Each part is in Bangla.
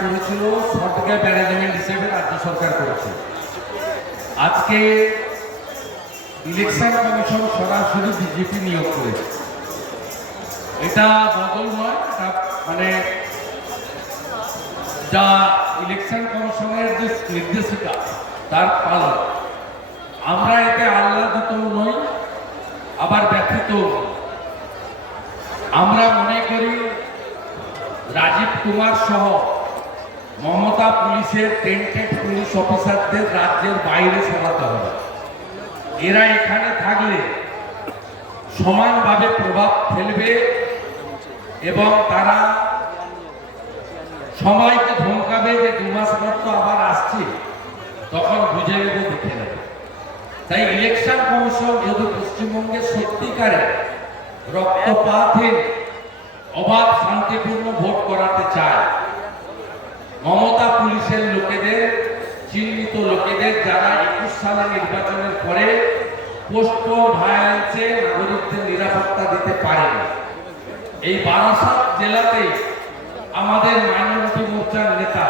করেছিল শর্টগ্যাপ ম্যানেজমেন্ট হিসেবে রাজ্য সরকার করেছে। আজকে ইলেকশন কমিশন সরাসরি বিজেপি নিয়োগ করেছে। এটা বদল নয় মানে যা ইলেকশন কমিশনের যে নির্দেশিকা, তার পালন। আমরা এতে আহ্লাদিত নই, আবার ব্যথিত আমরা মনে করি রাজীব কুমার সহ মমতা পুলিশের টেন্টেড পুলিশ অফিসারদের রাজ্যের বাইরে সরাতে হবে। এরা এখানে থাকলে সমানভাবে প্রভাব ফেলবে এবং তারা সবাইকে ধমকাবে যে দু মাস পর তো আবার আসছে। তখন বুঝে নেবে, দেখে নেবে। তাই ইলেকশন কমিশন যেহেতু পশ্চিমবঙ্গের সত্যিকারে রক্তপাতহীন অবাধ শান্তিপূর্ণ ভোট করাতে চায় মমতা পুলিশের লোকেদের, চিহ্নিত লোকেদের যারা একুশ সালে নির্বাচনের পরে পোস্ট ভায়োলেন্সে নাগরিকদের নিরাপত্তা দিতে পারেনি। এই বারাসাত জেলাতে আমাদের মাইনরিটি মোর্চার নেতা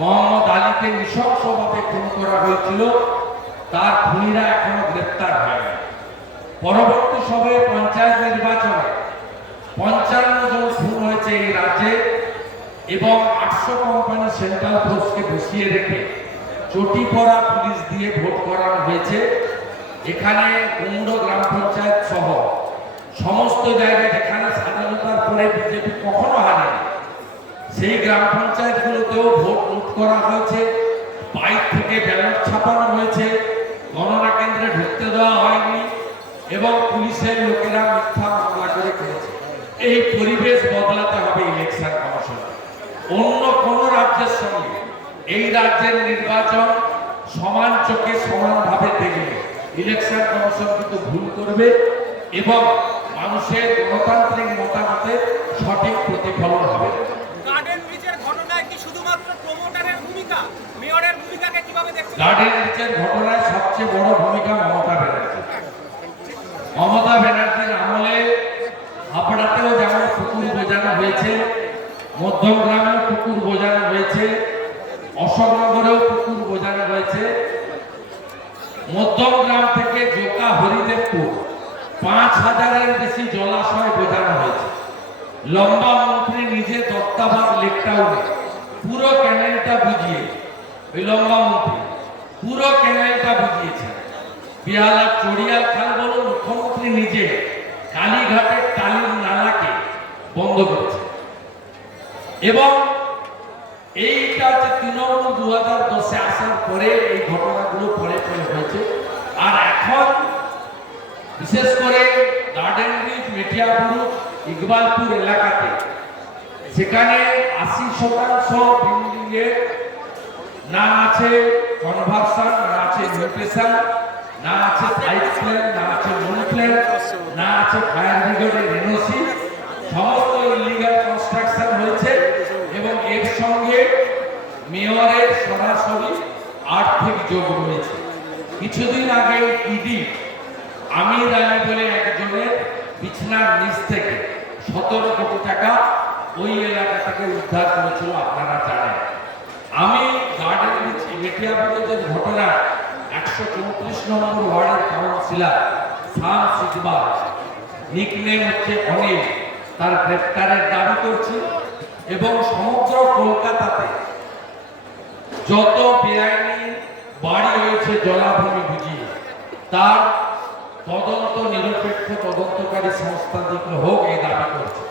মোহাম্মদ আলীকে নৃশংসভাবে খুন করা হয়েছিল। তার খুনিরা এখনও গ্রেপ্তার হয়নি। পরবর্তী সময়ে পঞ্চায়েত নির্বাচনে পঞ্চান্ন জন খুন হয়েছে এই রাজ্যে এবং আটশো কোম্পানি সেন্ট্রাল ফোর্সকে বসিয়ে রেখে চটি পড়া পুলিশ দিয়ে ভোট করানো হয়েছে। এখানে কুমড় গ্রাম পঞ্চায়েত সহ সমস্ত জায়গায় যেখানে স্বাধীনতার পরে বিজেপি কখনো হারেনি সেই গ্রাম পঞ্চায়েতগুলোতেও ভোট লুট করা হয়েছে বাইক থেকে ব্যালট ছাপানো হয়েছে, গণনা কেন্দ্রে ঢুকতে দেওয়া হয়নি এবং পুলিশের লোকেরা মিথ্যা মামলা করে করেছে এই পরিবেশ বদলাতে হবে ইলেকশন কমিশন অন্য কোন রাজ্যের সঙ্গে এই রাজ্যের নির্বাচন সমান চোখে সমানভাবে দেখবে। ইলেকশন কমিশন কিন্তু ভুল করবে এবং মানুষের গণতান্ত্রিক মতামতের সঠিক প্রতিফলন হবে। গার্ডেন ব্রিজের ঘটনায় কি শুধুমাত্র প্রমোটারের ভূমিকা? মেয়রের ভূমিকাকে কীভাবে দেখছেন? গার্ডেন ঘটনায় সবচেয়ে বড় ভূমিকা মমতা ব্যানার্জি। মমতা ব্যানার্জির আমলে হাবড়াতেও যেমন কুকুর বোঝানো হয়েছে মধ্যমগ্রামেও কুকুর বোঝানো হয়েছে অশোকনগরেও কুকুর বোঝানো হয়েছে মধ্যমগ্রাম থেকে জোকা হরিদেবপুর পাঁচ হাজারের বেশি জলাশয় বোঝানো হয়েছে। লম্বা মন্ত্রী নিজে দত্তাবাদ লেকটাউনে পুরো ক্যানেলটা বুঝিয়ে, ওই লম্বা মন্ত্রী পুরো ক্যানেলটা বুঝিয়েছে। বিহালার চড়িয়াল খাল বলুন মুখ্যমন্ত্রী নিজে কালীঘাটের টালির নালাকে বন্ধ করেছে। এবং এইটা হচ্ছে তৃণমূল দু হাজার দশে আসার পরে এই ঘটনাগুলো পরে পরে হয়েছে। আর এখন বিশেষ করে গার্ডেন ব্রিজ মেটিয়াপুর ইকবালপুর এলাকাতে সেখানে আশি শতাংশ বিল্ডিং এর না আছে কনভার্সন না আছে মিউটেশন না আছে সাইড প্ল্যান না আছে লোন প্ল্যান না আছে ফায়ার ব্রিগেডের এনওসি সমস্ত ইলিগাল কনস্ট্রাকশন হয়েছে এবং এর সঙ্গে মেয়রের সরাসরি আর্থিক যোগ রয়েছে কিছুদিন আগে ইডি, আমির আলী বলে একজনের বিছনার নিচ থেকে সতেরো কোটি টাকা ওই এলাকা থেকে উদ্ধার করেছিল, আপনারা জানেন। আমি গার্ডেন মেটিয়াপুরে যে ঘটনা একশো চৌত্রিশ নম্বর ওয়ার্ডের কাউন্সিলর শাম সিকবাল নিকনেম হচ্ছে অনিল, তার গ্রেপ্তারের দাবি করছি এবং সমগ্র কলকাতাতে যত বেআইনি বাড়ি রয়েছে জলাভূমি বুঝিয়ে তার তদন্ত নিরপেক্ষ তদন্তকারী সংস্থা দিকে হোক, এই দাবি করছে।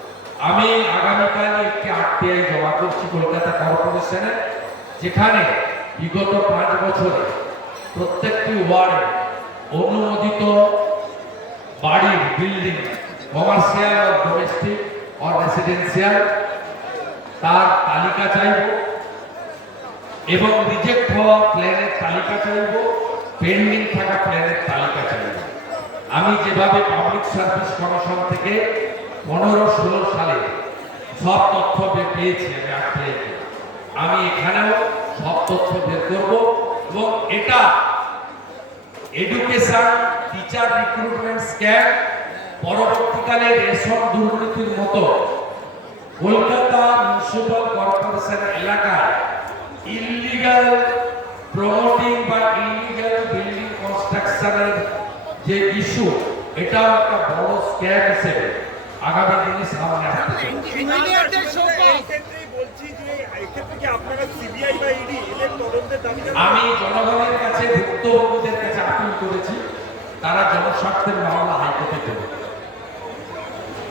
আমি আগামীকাল একটি আরটিআই জমা করছি কলকাতা কর্পোরেশনে, যেখানে বিগত পাঁচ বছরে প্রত্যেকটি ওয়ার্ডে অনুমোদিত বাড়ির বিল্ডিং, কমার্শিয়াল ডোমেস্টিক ও রেসিডেন্সিয়াল তার তালিকা চাইব। এবং রিজেক্ট হওয়া প্ল্যানের তালিকা চাইব পেন্ডিং থাকা প্ল্যানের তালিকা চাইব। আমি যেভাবে পাবলিক সার্ভিস কমিশন থেকে পনেরো ষোলো সালে সব তথ্য পেয়েছি আমি আটকে আমি এখানেও সব তথ্য বের করব এবং এটা এডুকেশন টিচার রিক্রুটমেন্ট স্ক্যাম পরবর্তীকালে রেশন দুর্নীতির মতো কলকাতা মিউনিসিপাল কর্পোরেশন এলাকায় ইলিগাল প্রমোটিং বা ইলিগাল বিল্ডিং কনস্ট্রাকশনের যে ইস্যু এটাও একটা বড় স্ক্যাম হিসেবে আগামী দিনে সামনে আসতে? আমি জনগণের কাছে ভুক্তভোগীদের কাছে আপিল করেছি তারা জনস্বার্থের মামলা হাইকোর্টে দেবে।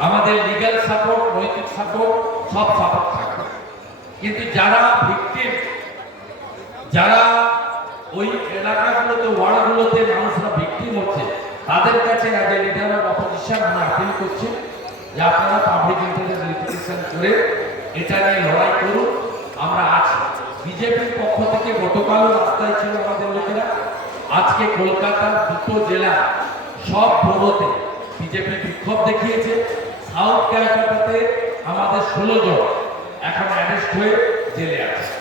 আমাদের লিগ্যাল সাপোর্ট নৈতিক সাপোর্ট সব সাপোর্ট থাকবে। কিন্তু যারা যারা ওই এলাকাগুলোতে, ওয়ার্ডগুলোতে মানুষরা ভিকটিম হচ্ছে, তাদের কাছে অফ অপোজিশন আমি আপিল করছি যে আপনারা পাবলিক ইন্টারেস্ট করে এটা নিয়ে লড়াই করুন। আমরা আছি বিজেপির পক্ষ থেকে গতকালও রাস্তায় ছিল আমাদের লোকেরা। আজকে কলকাতার দুটো জেলা সব বড়তে বিজেপি বিক্ষোভ দেখিয়েছে। সাউথ ক্যালকাটাতে আমাদের ষোলো জন এখন অ্যারেস্ট হয়ে জেলে আছে।